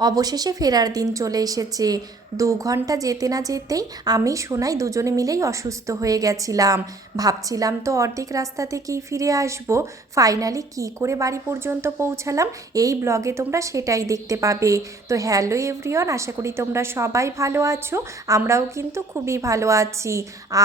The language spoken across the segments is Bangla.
অবশেষে ফেরার দিন চলে এসেছে। দু ঘণ্টা যেতে না যেতেই আমি সোনাই দুজনে মিলেই অসুস্থ হয়ে গেছিলাম। ভাবছিলাম তো অর্ধেক রাস্তা থেকেই ফিরে আসব। ফাইনালি কি করে বাড়ি পর্যন্ত পৌঁছালাম, এই ব্লগে তোমরা সেটাই দেখতে পাবে। তো হ্যালো এভরিওয়ান, আশা করি তোমরা সবাই ভালো আছো, আমরাও কিন্তু খুবই ভালো আছি।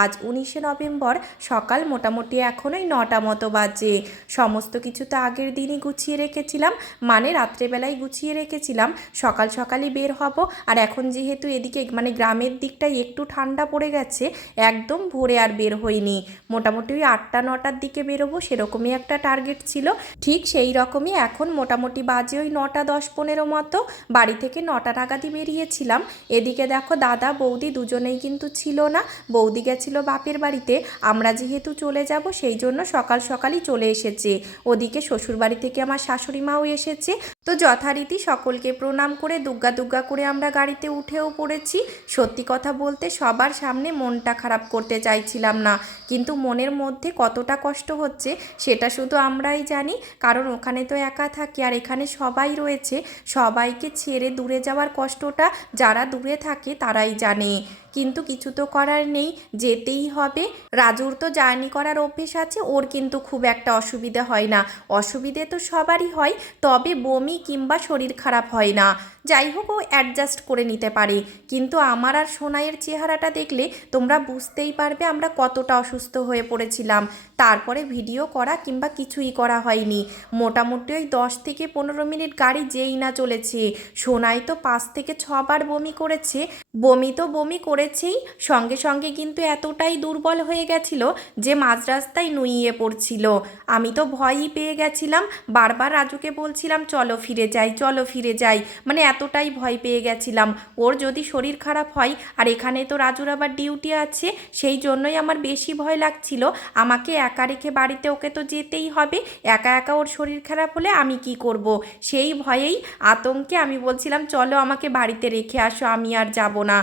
আজ উনিশে নভেম্বর, সকাল মোটামুটি এখনই নটা মতো বাজে। সমস্ত কিছু তো আগের দিনই গুছিয়ে রেখেছিলাম মানে রাত্রেবেলায় গুছিয়ে রেখেছিলাম। সকাল সকালই বের হব, আর এখন যেহেতু এদিকে মানে গ্রামের দিকটাই একটু ঠান্ডা পড়ে গেছে, একদম ভোরে আর বের হইনি। মোটামুটি ওই আটটা, নটার দিকে বেরোবো সেরকমই একটা টার্গেট ছিল। ঠিক সেই রকমই এখন মোটামুটি বাজে ওই নটা, দশ, পনেরো মতো। বাড়ি থেকে নটা নাগাদই বেরিয়েছিলাম। এদিকে দেখো দাদা, বৌদি দুজনেই কিন্তু ছিল না। বৌদি গেছিল বাপের বাড়িতে। আমরা যেহেতু চলে যাব সেই জন্য সকাল সকালই চলে এসেছে। ওদিকে শ্বশুর বাড়ি থেকে আমার শাশুড়ি মাও এসেছে। তো যথারীতি সকলকে প্রণাম করে দুগ্গা দুগ্গা করে আমরা গাড়িতে উঠেও পড়েছি সত্যি কথা বলতে সবার সামনে মনটা খারাপ করতে চাইছিলাম না। কিন্তু মনের মধ্যে কতটা কষ্ট হচ্ছে সেটা শুধু আমরাই জানি। কারণ ওখানে তো একা থাকি আর এখানে সবাই রয়েছে। সবাইকে ছেড়ে দূরে যাওয়ার কষ্টটা যারা দূরে থাকে তারাই জানে। কিন্তু কিছু তো করার নেই, যেতেই হবে। রাজুর তো জার্নি করার অভ্যেস আছে, ওর কিন্তু খুব একটা অসুবিধে হয় না। অসুবিধে তো সবারই হয়, তবে বমি কিংবা শরীর খারাপ হয় না। যাই হোক, ও অ্যাডজাস্ট করে নিতে পারে। কিন্তু আমার আর সোনাইয়ের চেহারাটা দেখলে তোমরা বুঝতেই পারবে আমরা কতটা অসুস্থ হয়ে পড়েছিলাম। তারপরে ভিডিও করা কিংবা কিছুই করা হয়নি। মোটামুটি ওই দশ থেকে পনেরো মিনিট গাড়ি যেই না চলেছে। সোনাই তো পাঁচ থেকে ছবার বমি করেছে। বমি তো বমি করেছেই, সঙ্গে সঙ্গে কিন্তু এতটাই দুর্বল হয়ে গেছিল যে মাঝ রাস্তায় নুইয়ে পড়ছিল। আমি তো ভয়ই পেয়ে গেছিলাম। বারবার রাজুকে বলছিলাম, চলো ফিরে যাই, চলো ফিরে যাই। মানে এতটাই ভয় পেয়ে গেছিলাম। ওর যদি শরীর খারাপ হয়। আর এখানে তো রাজুর আবার ডিউটি আছে, সেই জন্যই আমার বেশি ভয় লাগছিল। আমাকে একা রেখে বাড়িতে ওকে তো যেতেই হবে। একা একা ওর শরীর খারাপ হলে আমি কি করব? সেই ভয়েই আতঙ্কে আমি বলছিলাম, চলো আমাকে বাড়িতে রেখে আসো, আমি আর যাব না।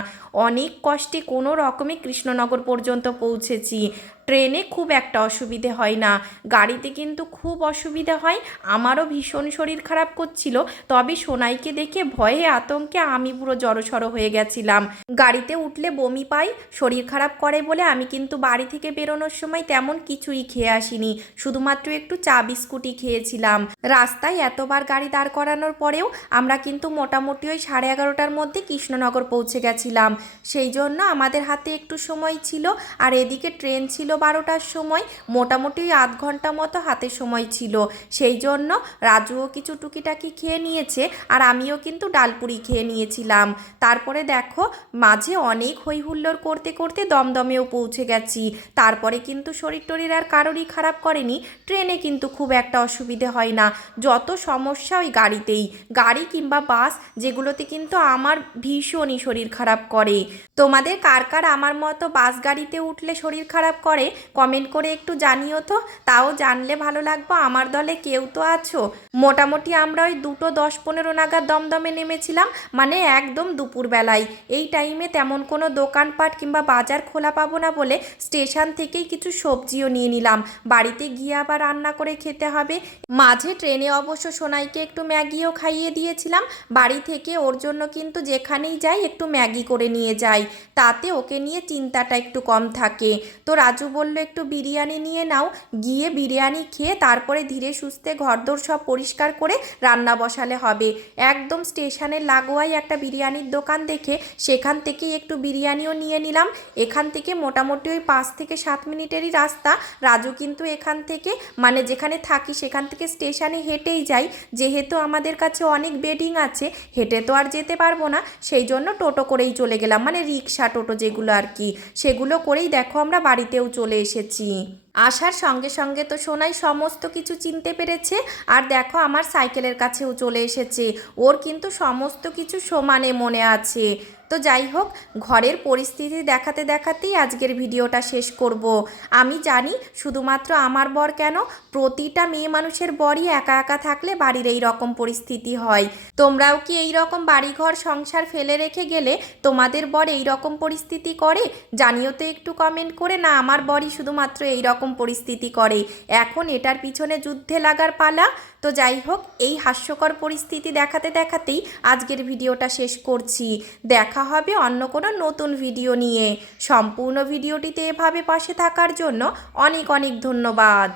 অনেক কষ্টে কোনো রকমে কৃষ্ণনগর পর্যন্ত পৌঁছেছি। ট্রেনে খুব একটা অসুবিধে হয় না। গাড়িতে কিন্তু খুব অসুবিধা হয়। আমারও ভীষণ শরীর খারাপ করছিল। তবে সোনাইকে দেখে ভয়ে আতঙ্কে আমি পুরো জড়সড় হয়ে গেছিলাম। গাড়িতে উঠলে বমি পাই, শরীর খারাপ করে বলে আমি কিন্তু বাড়ি থেকে বেরোনোর সময় তেমন কিছুই খেয়ে আসিনি। শুধুমাত্র একটু চা বিস্কুটই খেয়েছিলাম। রাস্তায় এতবার গাড়ি দাঁড় করানোর পরেও আমরা কিন্তু মোটামুটি ওই সাড়ে এগারোটার মধ্যে কৃষ্ণনগর পৌঁছে গেছিলাম। সেই জন্য আমাদের হাতে একটু সময় ছিল। আর এদিকে ট্রেন ছিল বারোটার সময় মোটামুটি আধ ঘণ্টা মতো হাতে সময় ছিল। সেই জন্য রাজুও কিছু টুকিটাকি খেয়ে নিয়েছে আর আমিও কিন্তু ডালপুরি খেয়ে নিয়েছিলাম। তারপরে দেখো, মাঝে অনেক হই হুল্লোড় করতে করতে দমদমেও পৌঁছে গেছি। তারপরে কিন্তু শরীর টরীর আর কারোরই খারাপ করেনি। ট্রেনে কিন্তু খুব একটা অসুবিধে হয় না। যত সমস্যা ওই গাড়িতেই। গাড়ি কিংবা বাস যেগুলোতে কিন্তু আমার ভীষণই শরীর খারাপ করে। তোমাদের কার কার আমার মতো বাস গাড়িতে উঠলে শরীর খারাপ করে? কমেন্ট করে একটু জানিও তো। তাও জানলে ভালো লাগবো, আমার দলে কেউ তো আছো। মোটামুটি আমরা ওই দুটো দশ পনেরো নাগাদ দমদমে নেমেছিলাম মানে একদম দুপুরবেলায় এই টাইমে তেমন কোনো দোকানপাট কিংবা বাজার খোলা পাবো না বলে স্টেশন থেকেই কিছু সবজিও নিয়ে নিলাম। বাড়িতে গিয়ে আবার রান্না করে খেতে হবে। মাঝে ট্রেনে অবশ্য সোনাইকে একটু ম্যাগিও খাইয়ে দিয়েছিলাম। বাড়ি থেকে ওর জন্য কিন্তু যেখানেই যাই একটু ম্যাগি করে নিয়ে যাই। তাতে ওকে নিয়ে চিন্তাটা একটু কম থাকে। তো রাজু বলল, একটু বিরিয়ানি নিয়ে নাও। গিয়ে বিরিয়ানি খেয়ে তারপরে ধীরে সুস্থে ঘরদোর সব পরিষ্কার করে রান্না বসালে হবে। একদম স্টেশনের লাগোয়াই একটা বিরিয়ানির দোকান দেখে সেখান থেকেই একটু বিরিয়ানিও নিয়ে নিলাম। এখান থেকে মোটামুটি ওই পাঁচ থেকে সাত মিনিটেরই রাস্তা। রাজু কিন্তু এখান থেকে মানে যেখানে থাকি সেখান থেকে স্টেশনে হেঁটেই যাই। যেহেতু আমাদের কাছে অনেক বেডিং আছে, হেঁটে তো আর যেতে পারব না। সেই জন্য টোটো করেই চলে গেলাম মানে রিক্সা, টোটো যেগুলো আর কি। সেগুলো করেই দেখো আমরা বাড়িতেও চলে এসেছি। আসার সঙ্গে সঙ্গে তো সোনাই সমস্ত কিছু চিনতে পেরেছে আর দেখো আমার সাইকেলের কাছেও চলে এসেছে। ওর কিন্তু সমস্ত কিছু সমানে মনে আছে। তো যাই হোক, ঘরের পরিস্থিতি দেখাতে দেখাতেই আজকের ভিডিওটা শেষ করব। আমি জানি শুধুমাত্র আমার বর কেন? প্রতিটা মেয়ে মানুষের বরই একা একা থাকলে বাড়ির এই রকম পরিস্থিতি হয়। তোমরাও কি এই রকম বাড়িঘর সংসার ফেলে রেখে গেলে তোমাদের বর এই রকম পরিস্থিতি করে? জানিও তো একটু কমেন্ট করে। না, আমার বরই শুধুমাত্র এই রকম রকম পরিস্থিতি করে। এখন এটার পিছনে যুদ্ধে লাগার পালা। তো যাই হোক, এই হাস্যকর পরিস্থিতি দেখাতে দেখাতেই আজকের ভিডিওটা শেষ করছি। দেখা হবে অন্য কোনো নতুন ভিডিও নিয়ে। সম্পূর্ণ ভিডিওটিতে এভাবে পাশে থাকার জন্য অনেক অনেক ধন্যবাদ।